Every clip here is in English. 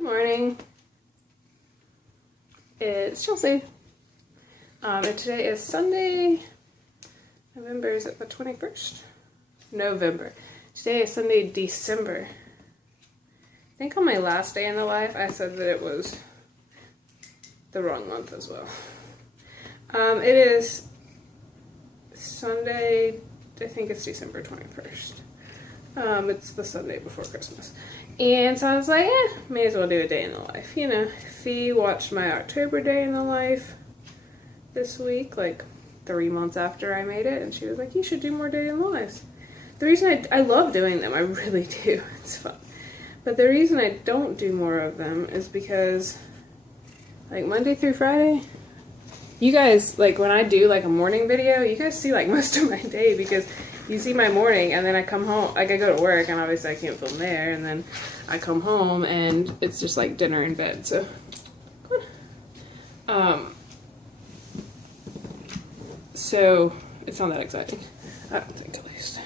Good morning. It's Chelsea. And today is Sunday. November, is it the 21st? November. Today is Sunday, December. I think on my last day in the life, I said that it was the wrong month as well. It is Sunday, I think it's December 21st. It's the Sunday before Christmas. And so I was like, may as well do a day in the life. You know, Fee watched my October day in the life this week, like 3 months after I made it, and she was like, you should do more day in the lives. The reason I love doing them, I really do, it's fun. But the reason I don't do more of them is because, like, Monday through Friday, you guys, like, when I do, like, a morning video, you guys see, like, most of my day, because you see my morning, and then I come home, like, I go to work, and obviously I can't film there, and then I come home, and it's just, like, dinner and bed, so, so, it's not that exciting, I don't think, at least.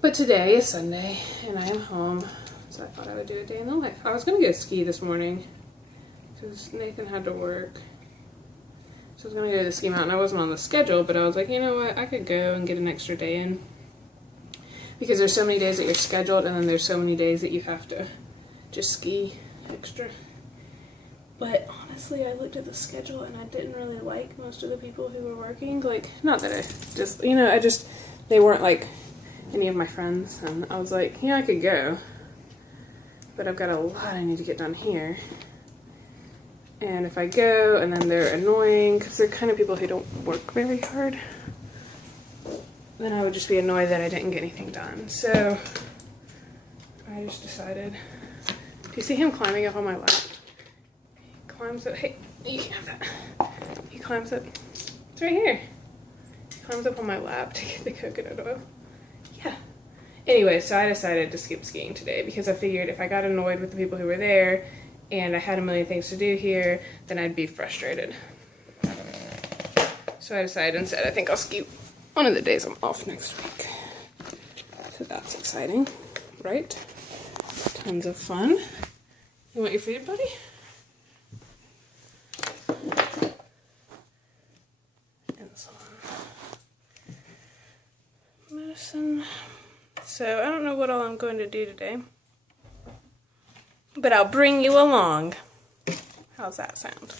But today is Sunday, and I am home, so I thought I would do a day in the life. I was gonna go ski this morning, because Nathan had to work. So I was gonna go to the ski mountain. I wasn't on the schedule, but I was like, you know what, I could go and get an extra day in. Because there's so many days that you're scheduled, and then there's so many days that you have to just ski extra. But honestly, I looked at the schedule, and I didn't really like most of the people who were working. Like, not that I just, you know, they weren't like any of my friends. And I was like, yeah, I could go. But I've got a lot I need to get done here. And if I go, and then they're annoying, because they're kind of people who don't work very hard, then I would just be annoyed that I didn't get anything done. So, I just decided. Do you see him climbing up on my lap? He climbs up. Hey, you can have that. He climbs up. It's right here. He climbs up on my lap to get the coconut oil. Yeah. Anyway, so I decided to skip skiing today, because I figured if I got annoyed with the people who were there, and I had a million things to do here, then I'd be frustrated. So I decided instead, I think I'll ski one of the days I'm off next week. So that's exciting, right? Tons of fun. You want your food, buddy? And some medicine. So I don't know what all I'm going to do today, but I'll bring you along. How's that sound?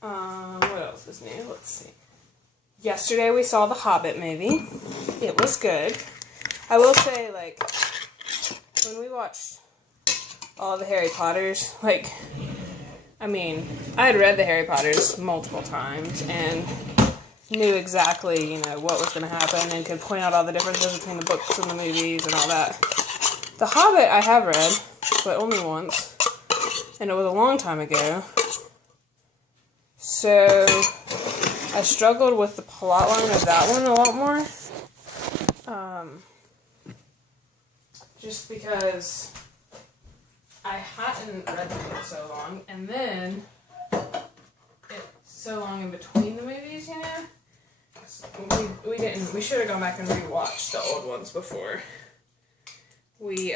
What else is new? Let's see. Yesterday we saw the Hobbit movie. It was good. I will say, like, when we watched all the Harry Potters, like, I mean, I had read the Harry Potters multiple times, and knew exactly, you know, what was going to happen, and could point out all the differences between the books and the movies and all that. The Hobbit I have read, but only once, and it was a long time ago. So I struggled with the plot line of that one a lot more. Just because I hadn't read the book so long, and then it's so long in between the movies, you know? We should have gone back and rewatched the old ones before we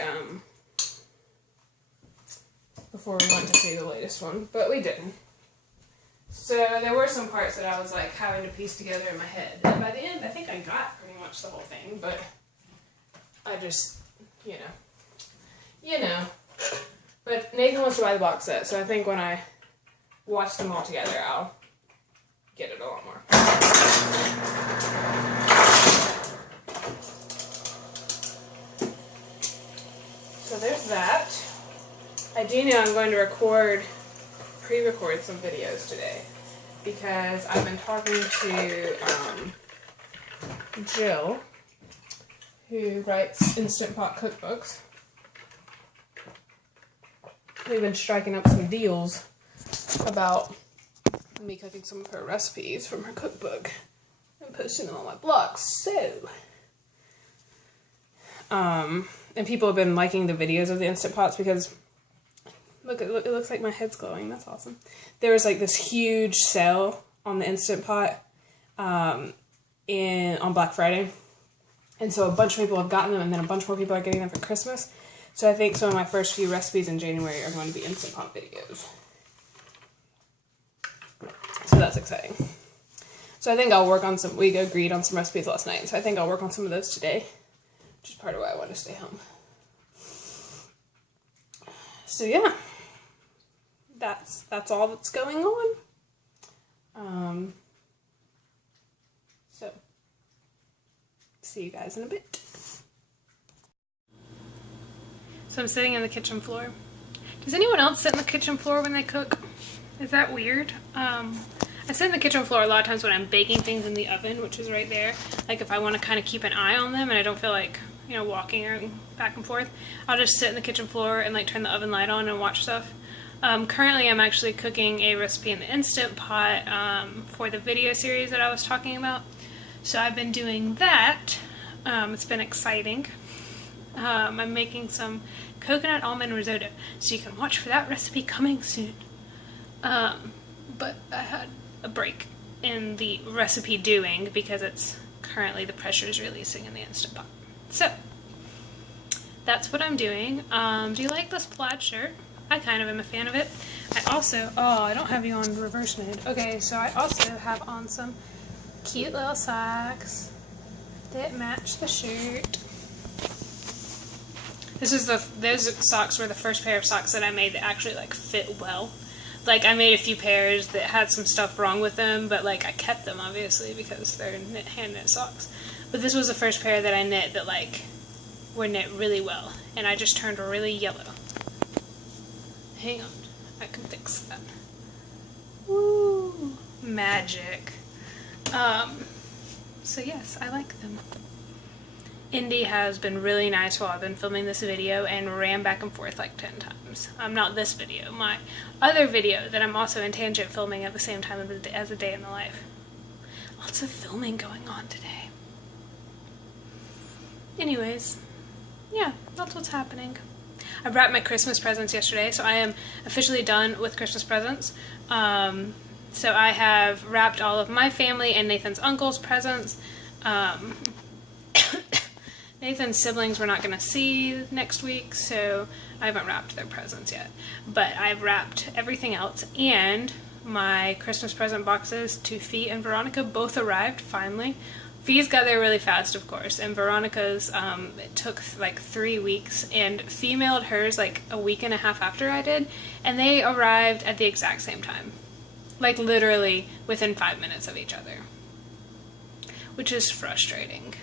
went to see the latest one, but we didn't. So there were some parts that I was like having to piece together in my head, and by the end I think I got pretty much the whole thing, but I just, you know. But Nathan wants to buy the box set, so I think when I watch them all together, I'll get it a lot more. So there's that. I do know I'm going to pre-record some videos today, because I've been talking to Jill, who writes Instant Pot cookbooks. We've been striking up some deals about me cooking some of her recipes from her cookbook and posting them on my blog. So, and people have been liking the videos of the Instant Pots because look, it looks like my head's glowing. That's awesome. There was like this huge sale on the Instant Pot on Black Friday, And so a bunch of people have gotten them, and then a bunch more people are getting them for Christmas. So I think some of my first few recipes in January are going to be Instant Pot videos. So that's exciting. So I think I'll work on some, we agreed on some recipes last night, so I think I'll work on some of those today, which is part of why I want to stay home. So yeah, that's all that's going on. So see you guys in a bit. So I'm sitting on the kitchen floor. Does anyone else sit on the kitchen floor when they cook? Is that weird? I sit on the kitchen floor a lot of times when I'm baking things in the oven, which is right there. Like if I want to kind of keep an eye on them and I don't feel like, you know, walking back and forth, I'll just sit on the kitchen floor and like turn the oven light on and watch stuff. Currently I'm actually cooking a recipe in the Instant Pot for the video series that I was talking about. So I've been doing that. It's been exciting. I'm making some coconut almond risotto, so you can watch for that recipe coming soon. But I had a break in the recipe doing because it's currently the pressure is releasing in the Instant Pot. So that's what I'm doing. Do you like this plaid shirt? I kind of am a fan of it. I also, oh, I don't have you on reverse mode. Okay, so I also have on some cute little socks that match the shirt. Those socks were the first pair of socks that I made that actually like fit well. Like I made a few pairs that had some stuff wrong with them, but like I kept them obviously because they're hand knit socks. But this was the first pair that I knit that like were knit really well, and I just turned really yellow. Hang on, I can fix that. Woo, magic. So yes, I like them. Indy has been really nice while I've been filming this video and ran back and forth like 10 times. Not this video, my other video that I'm also in tangent filming at the same time as a day in the life. Lots of filming going on today. Anyways, yeah, that's what's happening. I wrapped my Christmas presents yesterday, so I am officially done with Christmas presents. So I have wrapped all of my family and Nathan's uncle's presents. Nathan's siblings we're not going to see next week, so I haven't wrapped their presents yet. But I've wrapped everything else, and my Christmas present boxes to Fee and Veronica both arrived, finally. Fee's got there really fast, of course, and Veronica's, it took like 3 weeks, and Fee mailed hers like a week and a half after I did, and they arrived at the exact same time. Like literally within 5 minutes of each other. Which is frustrating.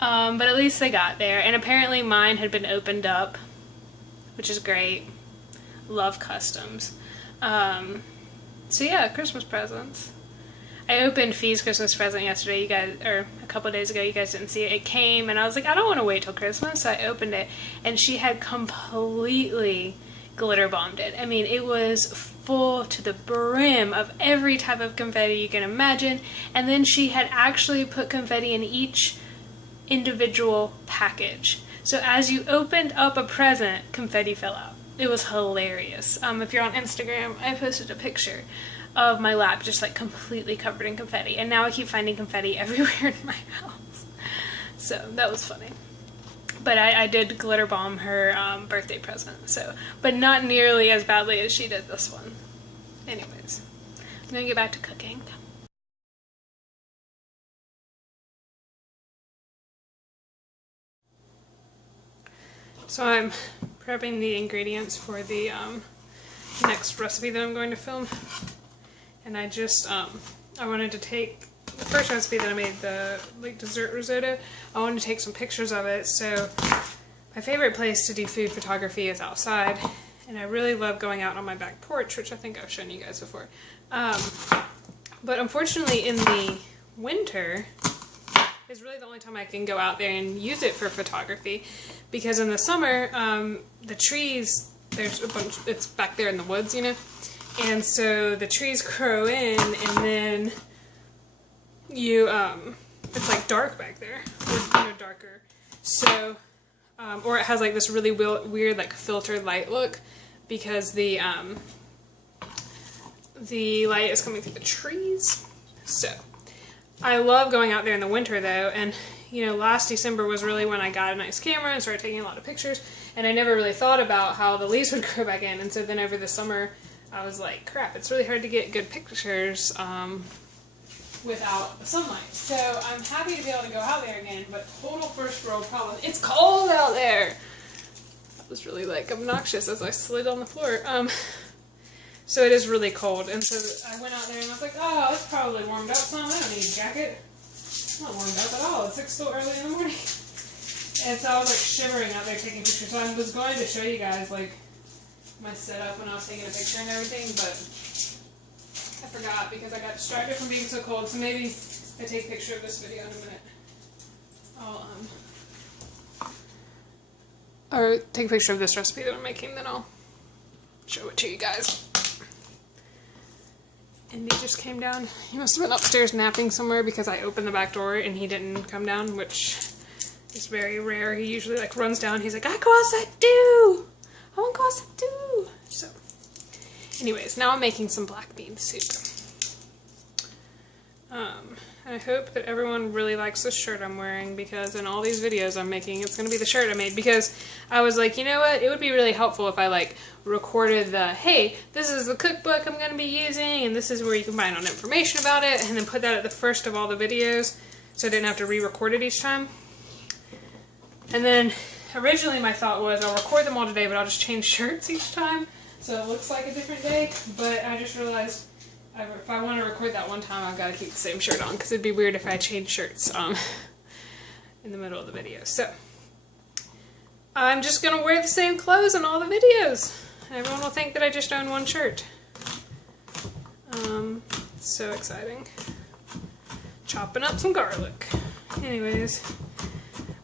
But at least they got there, and apparently mine had been opened up, which is great. Love customs. So yeah, Christmas presents. I opened Fee's Christmas present yesterday, you guys, or a couple days ago, you guys didn't see it. It came, and I was like, I don't want to wait till Christmas, so I opened it, and she had completely glitter bombed it. I mean, it was full to the brim of every type of confetti you can imagine, and then she had actually put confetti in each individual package. So as you opened up a present, confetti fell out. It was hilarious. If you're on Instagram, I posted a picture of my lap just like completely covered in confetti, and now I keep finding confetti everywhere in my house. So that was funny. But I did glitter bomb her birthday present, so, but not nearly as badly as she did this one. Anyways, I'm gonna get back to cooking. So I'm prepping the ingredients for the next recipe that I'm going to film. And I just, I wanted to take the first recipe that I made, the like dessert risotto, I wanted to take some pictures of it. So my favorite place to do food photography is outside. And I really love going out on my back porch, which I think I've shown you guys before. But unfortunately in the winter is really the only time I can go out there and use it for photography, because in the summer, the trees, there's a bunch, it's back there in the woods, you know, and so the trees grow in, and then you, it's like dark back there, or, you know, darker, so, or it has like this really weird like filtered light look, because the light is coming through the trees. So I love going out there in the winter though, and you know, last December was really when I got a nice camera and started taking a lot of pictures, and I never really thought about how the leaves would grow back in, and so then over the summer I was like, crap, it's really hard to get good pictures without the sunlight. So I'm happy to be able to go out there again, but total first world problem. It's cold out there! That was really like obnoxious as I slid on the floor. So it is really cold, and so I went out there and I was like, oh, it's probably warmed up some. I don't need a jacket. It's not warmed up at all. It's like still early in the morning. And so I was like shivering out there taking pictures. So I was going to show you guys like my setup when I was taking a picture and everything, but I forgot because I got distracted from being so cold. So maybe I take a picture of this video in a minute. Or take a picture of this recipe that I'm making, then I'll show it to you guys. And he just came down. He must have been upstairs napping somewhere because I opened the back door and he didn't come down, which is very rare. He usually like runs down. He's like, I go outside too. I want to go outside too. So, anyways, now I'm making some black bean soup. I hope that everyone really likes this shirt I'm wearing, because in all these videos I'm making, it's going to be the shirt I made, because I was like, you know what, it would be really helpful if I like recorded the, hey, this is the cookbook I'm going to be using, and this is where you can find out information about it, and then put that at the first of all the videos, so I didn't have to re-record it each time. And then originally my thought was I'll record them all today, but I'll just change shirts each time, so it looks like a different day, but I just realized if I want to record that one time, I've got to keep the same shirt on, because it'd be weird if I changed shirts in the middle of the video. So, I'm just going to wear the same clothes in all the videos. Everyone will think that I just own one shirt. So exciting. Chopping up some garlic. Anyways,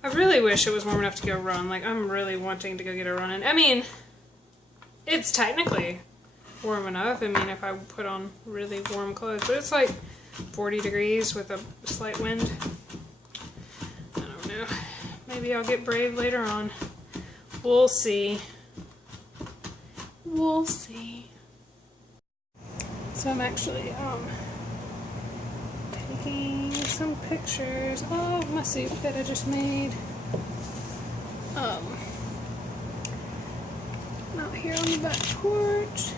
I really wish it was warm enough to go run. Like, I'm really wanting to go get a run in. I mean, it's technically warm enough. I mean, if I put on really warm clothes, but it's like 40 degrees with a slight wind. I don't know. Maybe I'll get brave later on. We'll see. We'll see. So I'm actually taking some pictures of my soup that I just made. Out here on the back porch.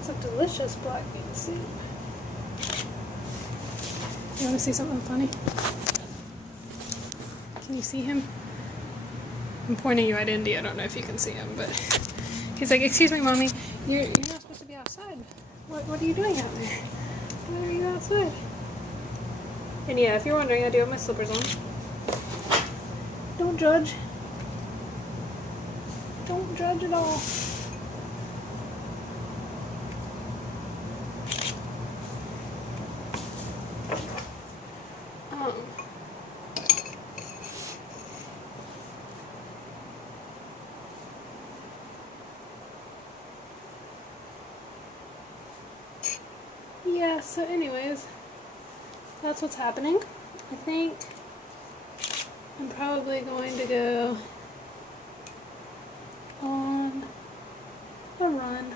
It's a delicious black bean soup. You want to see something funny? Can you see him? I'm pointing you at Indy. I don't know if you can see him, but he's like, excuse me, Mommy, you're not supposed to be outside. What are you doing out there? Why are you outside? And yeah, if you're wondering, I do have my slippers on. Don't judge. Don't judge at all. Yeah, so anyways, that's what's happening. I think I'm probably going to go on a run.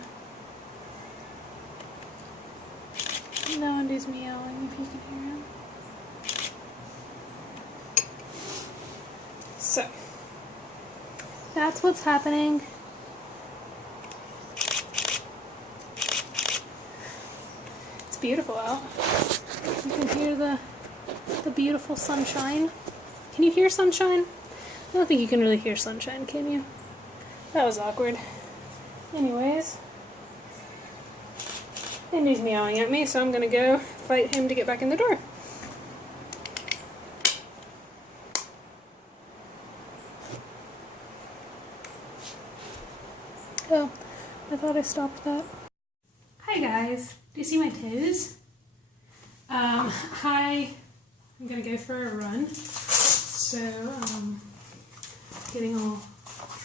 No Indy's meowing, if you can hear him. So, that's what's happening. It's beautiful out. You can hear the beautiful sunshine. Can you hear sunshine? I don't think you can really hear sunshine, can you? That was awkward. Anyways, Indy's meowing at me, so I'm gonna go fight him to get back in the door. Oh, I thought I stopped that. Hi guys, do you see my toes? Hi, I'm gonna go for a run. So, getting all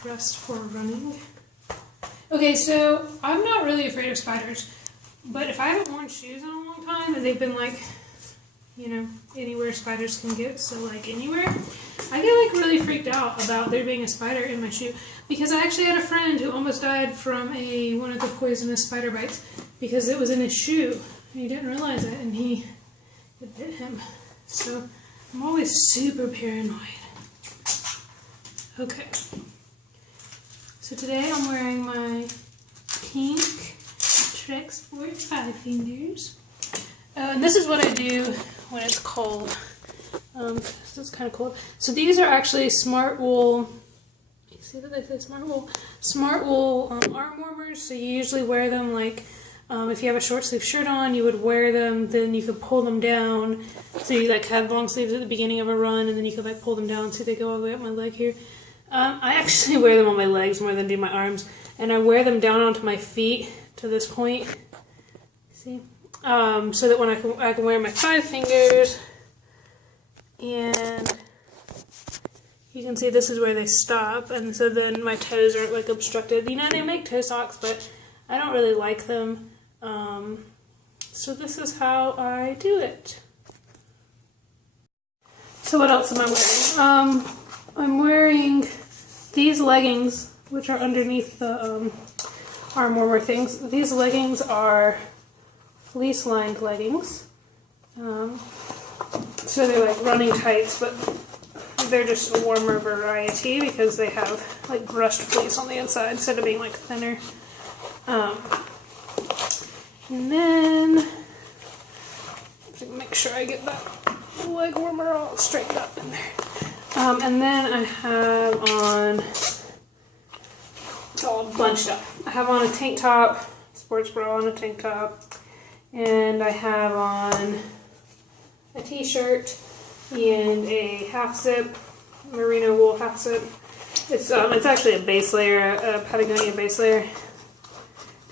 dressed for running. Okay, so I'm not really afraid of spiders, but if I haven't worn shoes in a long time and they've been like, you know, anywhere spiders can get, so like anywhere, I get like really freaked out about there being a spider in my shoe, because I actually had a friend who almost died from one of the poisonous spider bites because it was in his shoe and he didn't realize it and it bit him. So I'm always super paranoid. Okay. So today I'm wearing my pink Trek Sport 5 fingers. And this is what I do when it's cold. So it's kind of cold. So these are actually Smart Wool. You see that they say Smart Wool? Smart Wool arm warmers. So you usually wear them like if you have a short sleeve shirt on, you would wear them, then you could pull them down. So you like have long sleeves at the beginning of a run, and then you could like pull them down. See, they go all the way up my leg here. I actually wear them on my legs more than do my arms, and I wear them down onto my feet to this point. See, so that when I can wear my 5 fingers, and you can see this is where they stop, and so then my toes aren't like obstructed. You know, they make toe socks, but I don't really like them. So this is how I do it. So what else am I wearing? I'm wearing these leggings, which are underneath the arm warmer things. These leggings are fleece-lined leggings. So they're like running tights, but they're just a warmer variety because they have like brushed fleece on the inside instead of being like thinner. And then, make sure I get that leg warmer all straightened up in there. And then I have on, it's all bunched up. I have on a tank top, sports bra and a tank top, and I have on a t-shirt and a half zip, merino wool half zip. It's actually a base layer, a Patagonia base layer.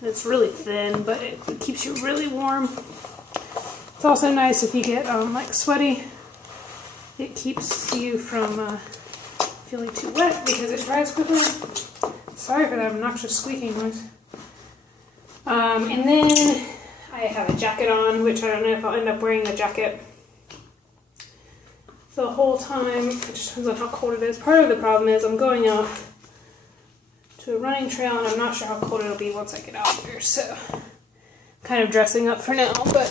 And it's really thin, but it keeps you really warm. It's also nice if you get like sweaty. It keeps you from feeling too wet because it dries quickly. Sorry for that obnoxious squeaking noise. And then I have a jacket on, which I don't know if I'll end up wearing the jacket the whole time. It just depends on how cold it is. Part of the problem is I'm going out to a running trail, and I'm not sure how cold it'll be once I get out there, so kind of dressing up for now, but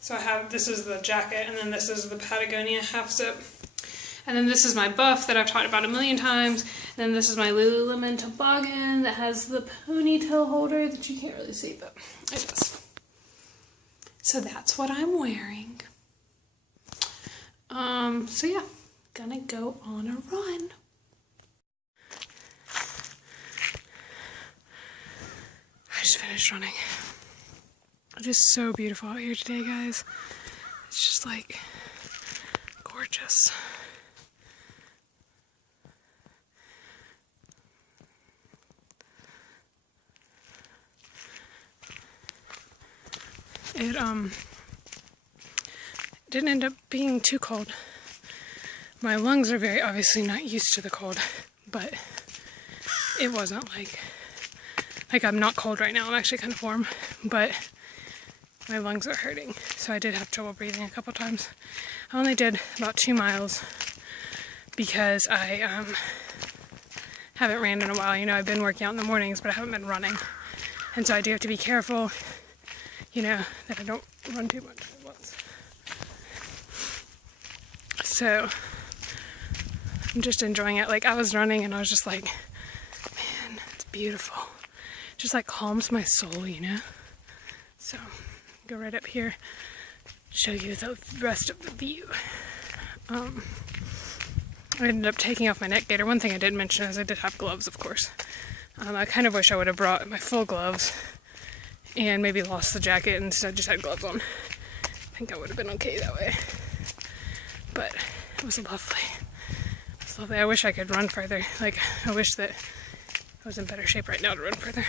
so I have, this is the jacket, and then this is the Patagonia half zip, and then this is my buff that I've talked about a million times, and then this is my Lululemon toboggan that has the ponytail holder that you can't really see, but it does. So that's what I'm wearing. So yeah, gonna go on a run. I just finished running. It is so beautiful out here today, guys. It's just like gorgeous. It didn't end up being too cold. My lungs are very obviously not used to the cold, but it wasn't like I'm not cold right now. I'm actually kind of warm, but my lungs are hurting, so I did have trouble breathing a couple times. I only did about 2 miles because I haven't ran in a while. You know, I've been working out in the mornings, but I haven't been running, and so I do have to be careful, you know, that I don't run too much at once. So I'm just enjoying it. Like, I was running and I was just like, man, it's beautiful. Just like calms my soul, you know? So, go right up here, show you the rest of the view. I ended up taking off my neck gaiter. One thing I didn't mention is I did have gloves, of course. I kind of wish I would have brought my full gloves and maybe lost the jacket and instead just had gloves on. I think I would have been okay that way. But it was lovely. It was lovely. I wish I could run further. Like, I wish that I was in better shape right now to run further,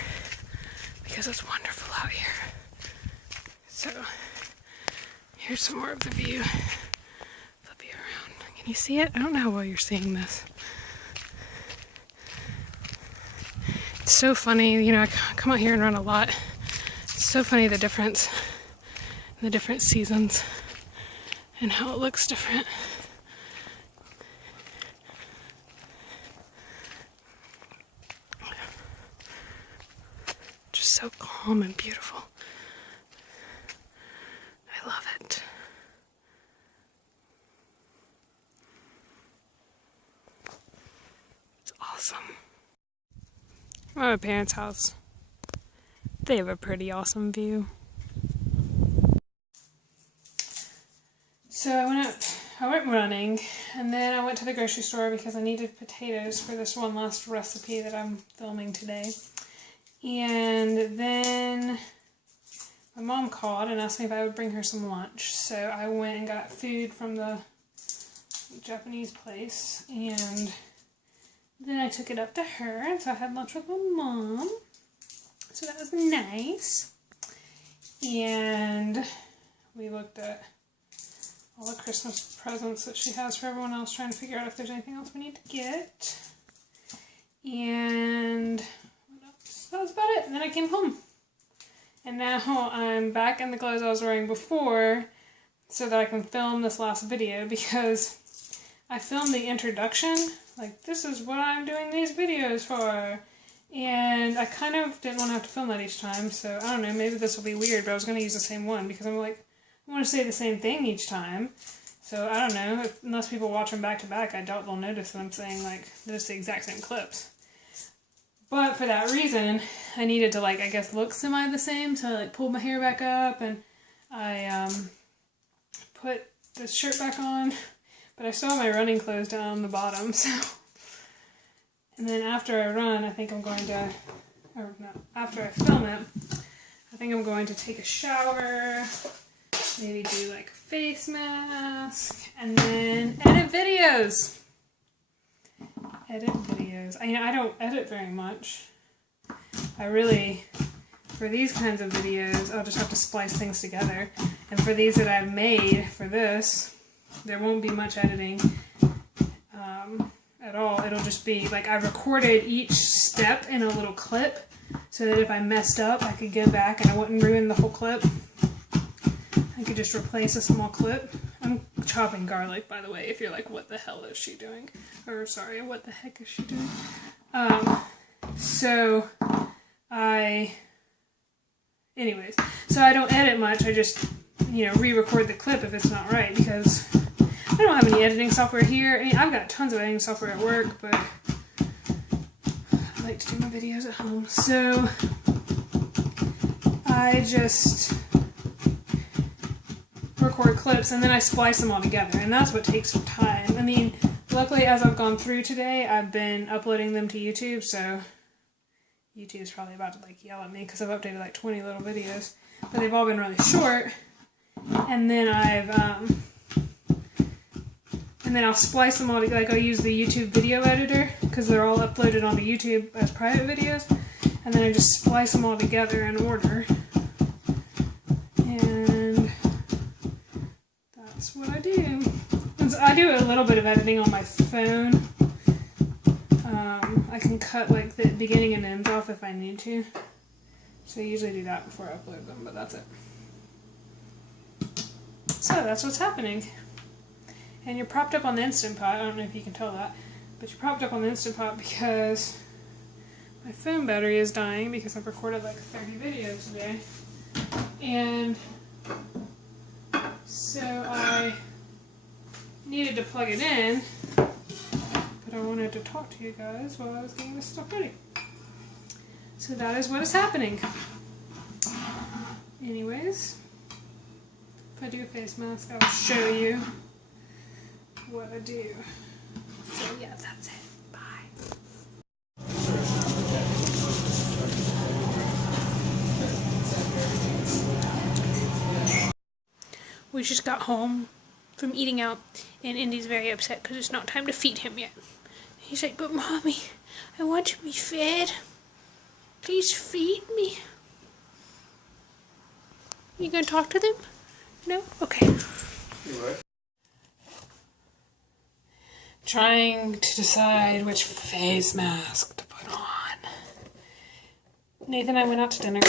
because it's wonderful out here. So, here's some more of the view. Flip you around. Can you see it? I don't know how well you're seeing this. It's so funny, you know, I come out here and run a lot. It's so funny the difference in the different seasons and how it looks different. Just so calm and beautiful. I love it. awesome. I'm at my parents' house. They have a pretty awesome view. So I went running, and then I went to the grocery store because I needed potatoes for this one last recipe that I'm filming today. And then my mom called and asked me if I would bring her some lunch. So I went and got food from the Japanese place, and then I took it up to her, and so I had lunch with my mom. So that was nice. And we looked at all the Christmas presents that she has for everyone else, trying to figure out if there's anything else we need to get. And what else? That was about it. And then I came home. And now I'm back in the clothes I was wearing before so that I can film this last video, because I filmed the introduction, like, this is what I'm doing these videos for. And I kind of didn't want to have to film that each time, so I don't know, maybe this will be weird, but I was going to use the same one because I'm like, I want to say the same thing each time. So I don't know, unless people watch them back to back, I doubt they'll notice that I'm saying, like, just the exact same clips. But for that reason, I needed to, like, I guess look semi the same, so I, like, pulled my hair back up, and I put this shirt back on, but I still have my running clothes down on the bottom, so. And then after I run, I think I'm going to, or no, after I film it, I think I'm going to take a shower, maybe do like a face mask, and then edit videos. I don't edit very much. I really, for these kinds of videos, I'll just have to splice things together. And for these that I've made for this, there won't be much editing at all. It'll just be like I recorded each step in a little clip so that if I messed up, I could go back and I wouldn't ruin the whole clip. I could just replace a small clip. I'm chopping garlic, by the way, if you're like, what the hell is she doing? Or, sorry, what the heck is she doing? Anyways, so I don't edit much. I just, re-record the clip if it's not right, because I don't have any editing software here. I mean, I've got tons of editing software at work, but I like to do my videos at home. So I just record clips and then I splice them all together, and that's what takes some time. I mean, luckily as I've gone through today, I've been uploading them to YouTube, so YouTube's probably about to like yell at me because I've updated like 20 little videos, but they've all been really short. And then I'll splice them all together. Like, I'll use the YouTube video editor because they're all uploaded onto YouTube as private videos, and then I just splice them all together in order. And that's what I do. And so I do a little bit of editing on my phone. I can cut like the beginning and ends off if I need to. So I usually do that before I upload them, but that's it. So that's what's happening. And you're propped up on the Instant Pot. I don't know if you can tell that, but you're propped up on the Instant Pot because my phone battery is dying because I've recorded like 30 videos today. And so I needed to plug it in, but I wanted to talk to you guys while I was getting this stuff ready. So that is what is happening. Anyways, if I do a face mask, I'll show you what I do. So yeah, that's it. Bye. We just got home from eating out, and Indy's very upset because it's not time to feed him yet. He's like, but Mommy, I want to be fed. Please feed me. You gonna talk to them? No? Okay. What? Trying to decide which face mask to put on. Nathan and I went out to dinner,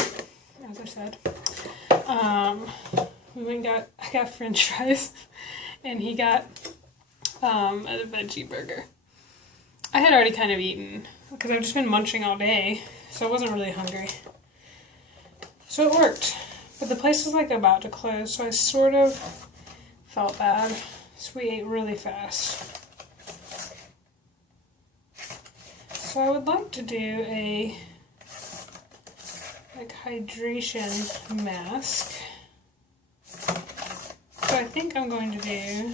as I said. I got French fries, and he got a veggie burger. I had already kind of eaten because I've just been munching all day, so I wasn't really hungry. So it worked, but the place was like about to close, so I sort of felt bad. So we ate really fast. So I would like to do a hydration mask. So I think I'm going to do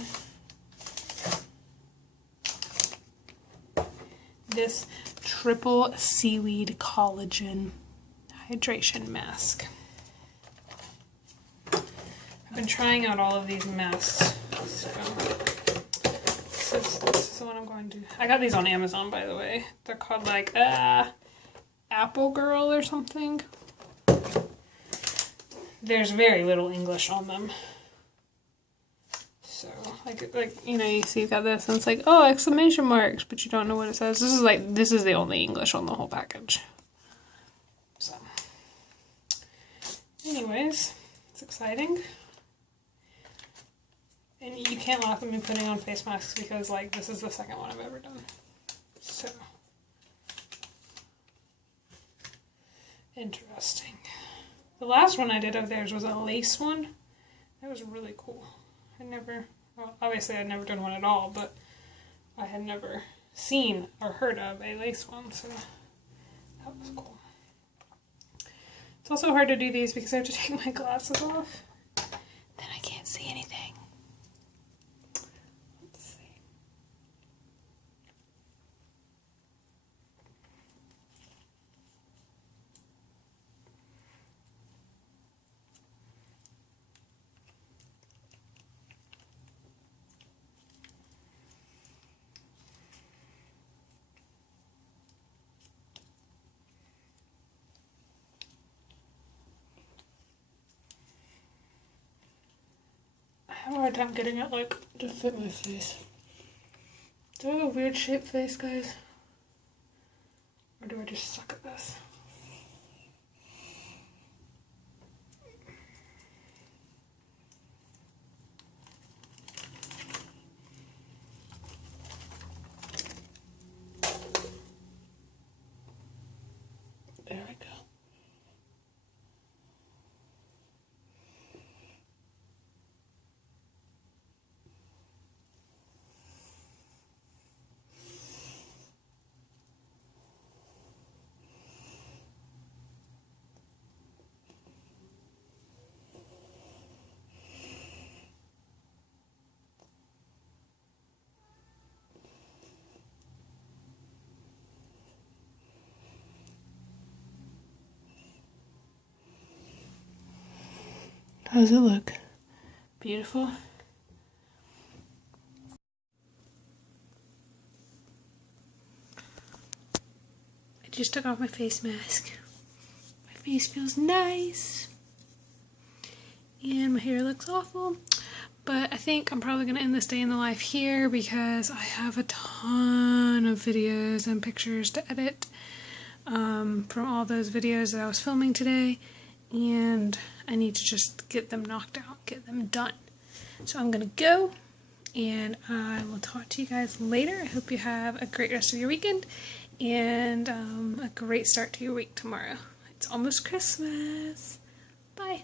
this triple seaweed collagen hydration mask. I've been trying out all of these masks. So this is the one I'm going to. I got these on Amazon, by the way. They're called like Apple Girl or something. There's very little English on them. So like you know, you see you've got this and it's like, oh, exclamation marks, but you don't know what it says. This is the only English on the whole package. So anyways, it's exciting. And you can't laugh at me putting on face masks because like this is the second one I've ever done. So interesting. The last one I did of theirs was a lace one. That was really cool. Obviously I'd never done one at all, but I had never seen or heard of a lace one, so that was cool. It's also hard to do these because I have to take my glasses off. Then I can't see anything. Let's see. I have a hard time getting it like to fit my face. Do I have a weird shaped face, guys? Or do I just suck at this? There I go. How does it look? Beautiful. I just took off my face mask. My face feels nice. And my hair looks awful. But I think I'm probably going to end this day in the life here because I have a ton of videos and pictures to edit from all those videos that I was filming today. And I need to just get them knocked out, get them done. So I'm going to go, and I will talk to you guys later. I hope you have a great rest of your weekend, and a great start to your week tomorrow. It's almost Christmas. Bye.